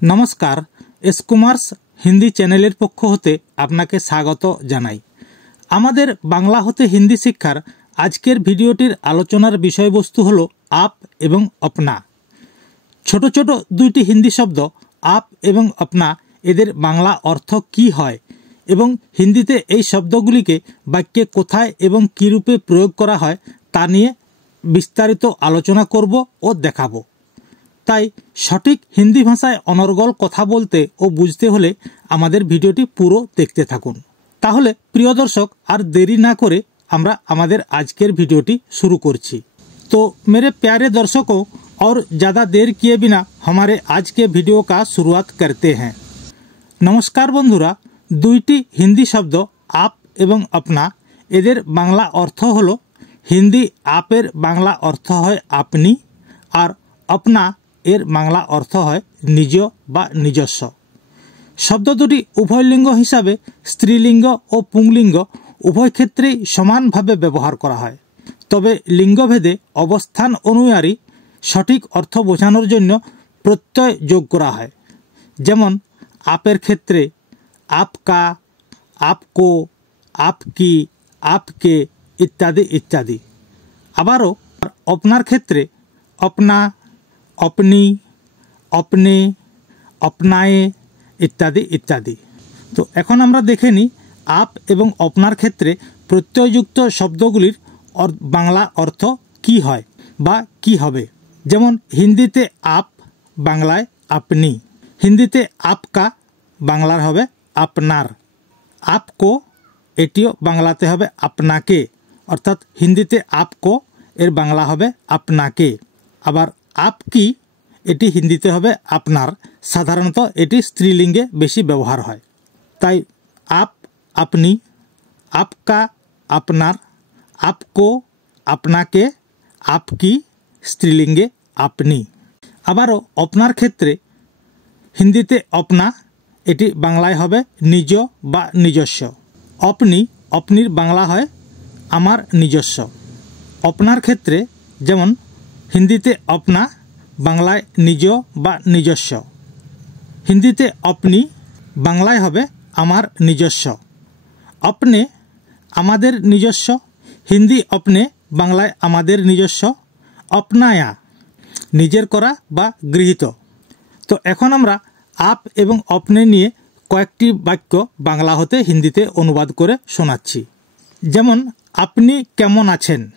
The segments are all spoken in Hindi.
नमस्कार एस कुमार्स हिंदी चैनलेर पक्ष होते आपनाके स्वागत जानाई। आमादेर बांगला होते हिंदी शिक्षार आजकेर भिडियोटिर आलोचनार विषयबस्तु हलो आप एवं अपना। छोटो छोटो दुइटी हिंदी शब्द आप एवं अपना एदेर बांगला अर्थ की हय एवं हिंदीते एई शब्दगुलिके बाक्ये कोथाय एवं कि रूपे प्रयोग करा हय ता निये विस्तारित आलोचना करब ओ देखाबो। ताई सठिक हिंदी भाषाय अनर्गल कथा बोलते और बुझते होले आमादेर भिडियोटी पुरो देखते थाकुन। ताहले प्रिय दर्शक आर देरी ना करे आमरा आमादेर आजकेर भिडियोटी शुरू करछि। तो मेरे प्यारे दर्शकों और ज़्यादा देर किए बिना हमारे आज के वीडियो का शुरुआत करते हैं। नमस्कार बंधुरा, दुईटी हिंदी शब्द आप एवं अपना एदेर बांगला अर्थ हलो हिंदी आपेर बांगला अर्थ है आपनी और अपना एर बांगला अर्थ है निज बा निजस्व। शब्द दुटी उभय लिंग हिसाबे स्त्रीलिंग और पुंगलिंग उभय क्षेत्रे समान भावे व्यवहार करा है। तबे लिंगभेदे अवस्थान अनुयायी सठिक अर्थ बोझानोर जन्य प्रत्यय जोग करा है। जेमन आपेर क्षेत्रे आपका, आपको, आपकी, आपके इत्यादि इत्यादि। आबारो अपनार क्षेत्रे अपना, अपनी, अपने, अपनाए इत्यादि इत्यादि। तो एखन आमरा देखे नी आप एवं अपनार क्षेत्रे प्रत्यययुक्त शब्दगुलिर और बांगला अर्थ की हय बा की हबे। जेमन हिंदीते आप बांगलाय आपनी, हिंदीते आपका बांगलार हबे आपनार, आपको एटिओ बांगलाते हबे आपनाके अर्थात हिंदीते आपको एर बांगला हबे आपनाके। आबार आपकी एटी हिंदीते हबे आपनार, साधारणत एटी स्त्रीलिंगे बेशी व्यवहार है। ताई आप, अपनी, आपका, आपनार, आपको, आपनाके, आपकी स्त्रीलिंगे आपनी। आबारो अपनार क्षेत्रे हिंदीते अपना एटी बांगलाय हबे निज बा निजस्व। अपनी अपनिर बांगला है आमार निजस्व। अपनार क्षेत्रे जेमन हिंदीते अपना बांगलाय निज बा निजस्व, हिंदीते अपनी बांगलाय हबे आमार निजस्व। अपने आमादेर निजस्व, हिंदी अपने बांगलाय आमादेर निजस्व। अपनाया निजेर करा बा गृहीत। तो एखन आमरा आप एवं अपने निये कयेकटी वाक्य बांगला होते हिंदीते अनुवाद करे शोनाচ্ছি। जेमन आपनी केमन आछेन।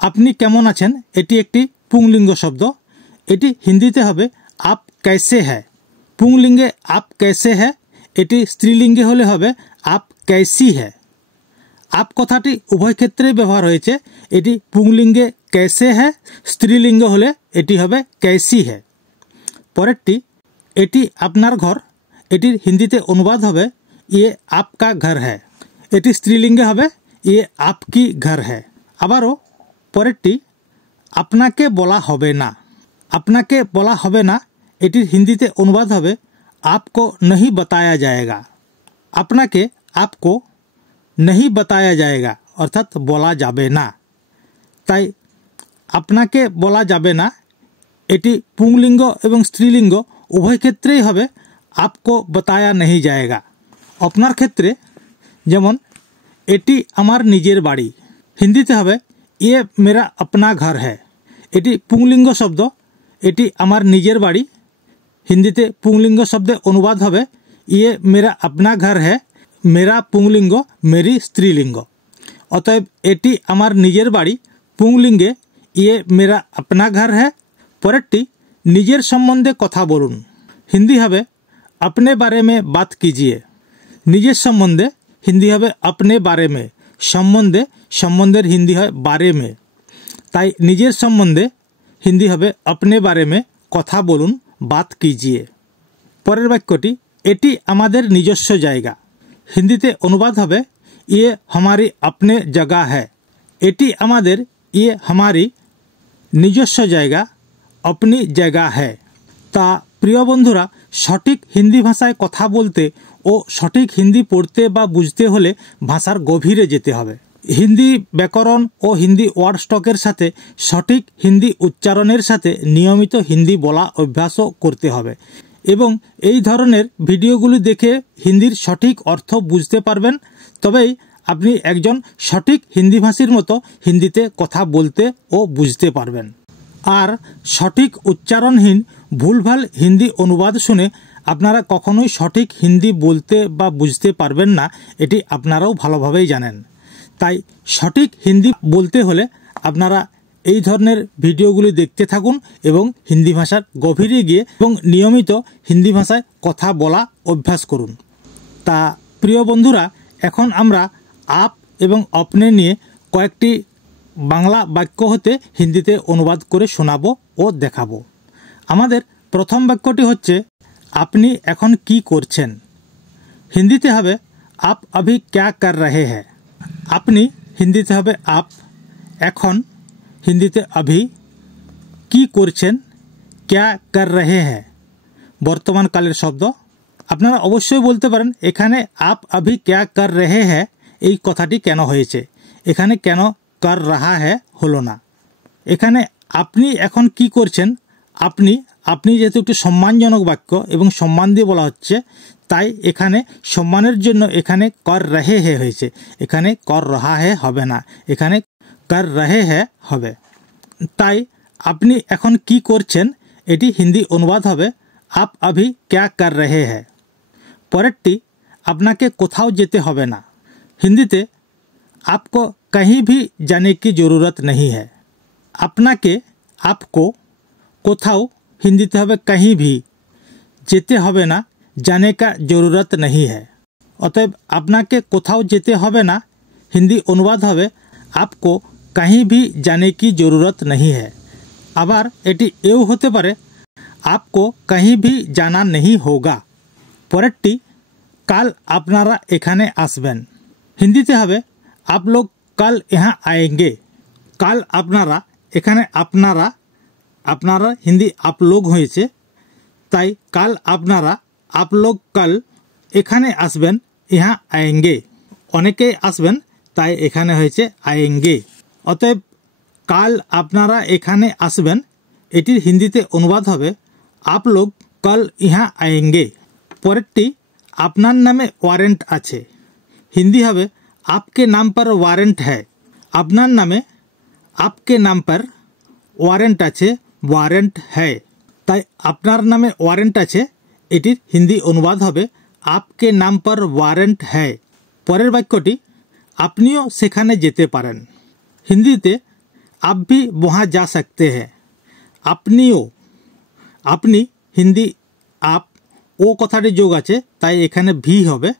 আপনি কেমন আছেন এটি একটি পুংলিঙ্গ শব্দ। এটি হিন্দিতে হবে आप कैसे है। পুংলিঙ্গে आप कैसे है এটি স্ত্রীলিঙ্গে হলে হবে आप कैसी है। आप কথাটি উভয় ক্ষেত্রেই ব্যবহার হয়েছে। এটি পুংলিঙ্গে कैसे है, স্ত্রীলিঙ্গ হলে এটি হবে कैसी है। পরেরটি এটি আপনার ঘর, এটির হিন্দিতে অনুবাদ হবে ये आपका घर है। এটি স্ত্রীলিঙ্গে হবে ये आपकी घर है। আবারও পরেরটি আপনাকে বলা হবে না। আপনাকে বলা হবে না এটির হিন্দিতে অনুবাদ হবে आपको नहीं बताया जाएगा। আপনাকে आपको नहीं बताया जाएगा অর্থাৎ বলা যাবে না। তাই আপনাকে বলা যাবে না এটি পুংলিঙ্গ এবং স্ত্রীলিঙ্গ উভয় ক্ষেত্রেই হবে आपको बताया नहीं जाएगा। আপনার ক্ষেত্রে যেমন এটি আমার নিজের বাড়ি, হিন্দিতে হবে ये मेरा अपना घर है। एटी पुंगलिंग शब्द, एटी आमार निजेर बाड़ी, हिंदीते पुंगलिंग शब्दे अनुवाद हबे ये मेरा अपना घर है। मेरा पुंगलिंग, मेरी स्त्रीलिंग। अतएव एटी आमार निजेर बाड़ी, पुंगलिंगे ये मेरा अपना घर है। परेरटी निजेर सम्बन्धे कथा बोलुन, हिंदी हबे अपने बारे में बात कीजिए। निजेर सम्बन्धे हिंदी हबे अपने बारे में, सम्बन्धे सम्बन्धेर हिंदी है बारे में। ताई निजेर सम्बन्धे हिंदी हबे अपने बारे में कथा बोलुन, बात कीजिए। परेर वाक्यटी एटी आमादेर निजस्व जायगा, हिंदीते अनुवाद हबे ये हमारी अपने जगह है। एटी आमादेर ये हमारी निजस्व जायगा, अपनी जगह है। ता प्रिय बंधुरा, सठिक हिंदी भाषाय कथा बोलते और सठिक हिंदी पढ़ते बा बुझते होले भाषार गभीरे जेते हबे। हिंदी व्याकरण और हिंदी वार्ड स्टकेर साथे सठिक हिंदी उच्चारणेर साथे नियमित हिंदी बोला अभ्यासও করতে হবে। এবং এই ধরনের ভিডিওগুলি দেখে হিন্দির সঠিক অর্থ বুঝতে পারবেন। তবেই আপনি একজন সঠিক হিন্দিভাষীর মতো হিন্দিতে কথা বলতে ও বুঝতে পারবেন। আর সঠিক উচ্চারণহীন ভুলভাল হিন্দি অনুবাদ শুনে আপনারা কখনোই সঠিক হিন্দি বলতে বা বুঝতে পারবেন না, এটি আপনারাও ভালোভাবেই জানেন। তাই সঠিক হিন্দি বলতে হলে আপনারা এই ধরনের ভিডিওগুলি দেখতে থাকুন এবং হিন্দি ভাষার গভীরে গিয়ে এবং নিয়মিত হিন্দি ভাষায় কথা বলা অভ্যাস করুন। তা প্রিয় বন্ধুরা, এখন আমরা আপ এবং আপনি নিয়ে কয়েকটি বাংলা বাক্য হতে হিন্দিতে অনুবাদ করে শোনাবো ও দেখাবো। আমাদের প্রথম বাক্যটি হচ্ছে আপনি এখন কি করছেন। হিন্দিতে হবে আপ अभी क्या कर रहे हैं। আপনি হিন্দিতে হবে আপ, এখন হিন্দিতে अभी, কি করছেন क्या कर रहे हैं বর্তমান কালের শব্দ। আপনারা অবশ্যই বলতে পারেন এখানে आप अभी क्या कर रहे हैं এই কথাটি কেন হয়েছে, এখানে কেন कर रहा है হলো না। এখানে আপনি এখন কি করছেন, আপনি আপনি যেহেতু একটি সম্মানজনক বাক্য এবং সম্মান দিয়ে বলা হচ্ছে, তাই এখানে সম্মানের জন্য এখানে कर रहे हैं হয়েছে, এখানে कर रहा है হবে না, এখানে कर रहे हैं হবে। তাই আপনি এখন কি করছেন এটি হিন্দি অনুবাদ হবে आप अभी क्या कर रहे हैं। পরেরটি আপনাকে কোথাও যেতে হবে না। হিন্দিতে आपको कहीं भी जाने की ज़रूरत नहीं है। আপনাকে आपको কোথাও হিন্দিতে হবে कहीं भी, যেতে হবে না, जाने का ज़रूरत नहीं है। অতএব আপনাকে কোথাও যেতে হবে না হিন্দি অনুবাদ হবে आपको कहीं भी जाने की ज़रूरत नहीं है। আবার এটি এও হতে পারে आपको कहीं भी जाना नहीं होगा। পরেরটি কাল আপনারা এখানে আসবেন। হিন্দিতে হবে आप लोग कल यहाँ आएंगे। কাল আপনারা, এখানে আপনারা আপনারা হিন্দি आप लोग হয়েছে, তাই কাল আপনারা आप लोग कल এখানে আসবেন यहाँ आएंगे। অনেকেই আসবেন তাই এখানে হয়েছে आएंगे। অতএব কাল আপনারা এখানে আসবেন এটির হিন্দিতে অনুবাদ হবে आप लोग कल यहाँ आएंगे। পরেরটি আপনার নামে ওয়ারেন্ট আছে। হিন্দি হবে आपके नाम पर वारंट है। আপনার নামে आपके नाम पर ওয়ারেন্ট আছে, ওয়ারেন্ট है। তাই আপনার নামে ওয়ারেন্ট আছে এটির হিন্দি অনুবাদ হবে आपके नाम पर वारंट है। পরের বাক্যটি আপনিও সেখানে যেতে পারেন। হিন্দিতে आप भी वहाँ जा सकते हैं। আপনিও, আপনি হিন্দি आप, ও কথাটি যোগ আছে তাই এখানে ভি হবে,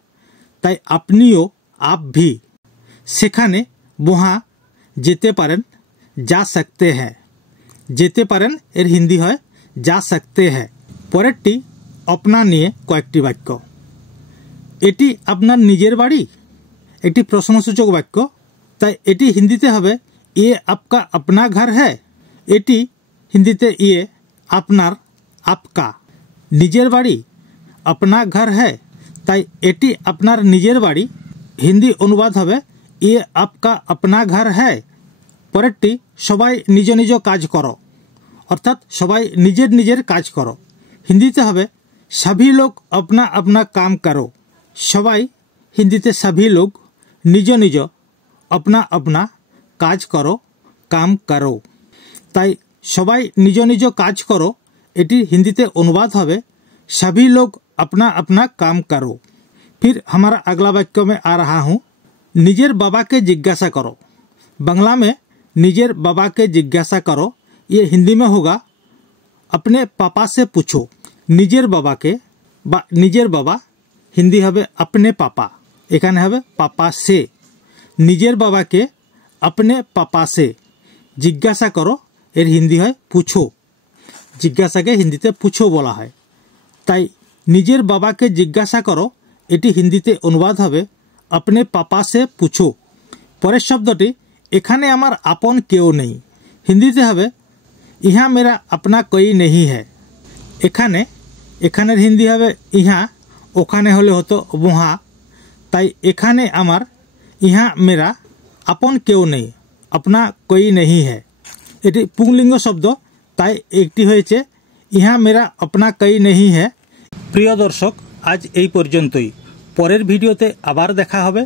তাই আপনিও आप भी সেখানে वहाँ যেতে পারেন, जा सकते हैं। যেতে পারেন এর হিন্দি হয় जा सकते हैं। পরেরটি अपना নিয়ে কয়েকটি বাক্য। এটি আপনার নিজের বাড়ি, একটি প্রশ্নসূচক বাক্য, তাই এটি হিন্দিতে হবে ये आपका अपना घर है। এটি হিন্দিতে ये আপনার, आपका, নিজের বাড়ি, अपना घर है, তাই এটি আপনার নিজের বাড়ি, হিন্দি অনুবাদ হবে ये आपका अपना घर है। পরেরটি সবাই নিজ নিজ কাজ করো, অর্থাৎ সবাই নিজের নিজের কাজ করো। হিন্দিতে হবে सभी लोग अपना अपना काम करो। সবাই হিন্দিতে सभी लोग, নিজ নিজ, अपना अपना, কাজ করো, কাম করো। তাই সবাই নিজ নিজ কাজ করো এটি হিন্দিতে অনুবাদ হবে सभी लोग अपना अपना काम करो। फिर हमारा अगला वाक्य में आ रहा हूँ নিজের বাবাকে জিজ্ঞাসা করো। बांग्ला में নিজের বাবাকে জিজ্ঞাসা करो, ये हिंदी में होगा अपने पापा से पूछो। নিজের বাবাকে বা নিজের বাবা হিন্দি হবে अपने पापा, এখানে হবে पापा से। নিজের বাবাকে अपने पापा से জিজ্ঞাসা করো এর হিন্দি হয় पूछो। জিজ্ঞাসাকে হিন্দিতে पूछो বলা হয়, তাই নিজের বাবাকে জিজ্ঞাসা করো এটি হিন্দিতে অনুবাদ হবে अपने पापा से पूछो। পরের শব্দটি এখানে আমার আপন কেউ নেই। হিন্দিতে হবে यहाँ मेरा अपना कोई नहीं है। এখানে, এখানের হিন্দি হবে ইহা, ওখানে হলে হতো वहाँ, তাই এখানে আমার, यहाँ मेरा, আপন কেউ নেই, अपना कोई नहीं है। এটি পুংলিঙ্গ শব্দ, তাই একটি হয়েছে यहाँ मेरा अपना कोई नहीं है, প্রিয় দর্শক, আজ এই পর্যন্তই। পরের ভিডিওতে আবার দেখা হবে।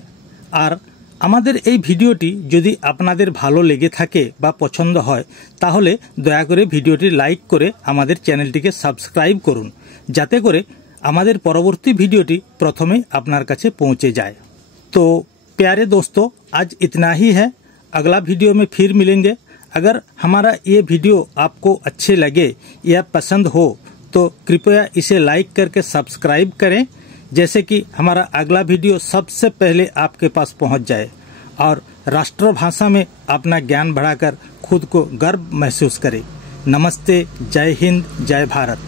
আর আমাদের এই ভিডিওটি যদি আপনাদের ভালো লেগে থাকে বা পছন্দ হয়, তাহলে দয়া করে ভিডিওটি লাইক করে আমাদের চ্যানেলটিকে সাবস্ক্রাইব করুন, যাতে করে আমাদের পরবর্তী ভিডিওটি प्रथमें আপনার কাছে पहुंचे जाए। तो प्यारे दोस्तों, आज इतना ही है। अगला वीडियो में फिर मिलेंगे। अगर हमारा ये वीडियो आपको अच्छे लगे या पसंद हो तो कृपया इसे लाइक करके सब्सक्राइब करें, जैसे कि हमारा अगला वीडियो सबसे पहले आपके पास पहुंच जाए और राष्ट्रभाषा में अपना ज्ञान बढ़ाकर खुद को गर्व महसूस करें। नमस्ते, जय हिंद, जय भारत।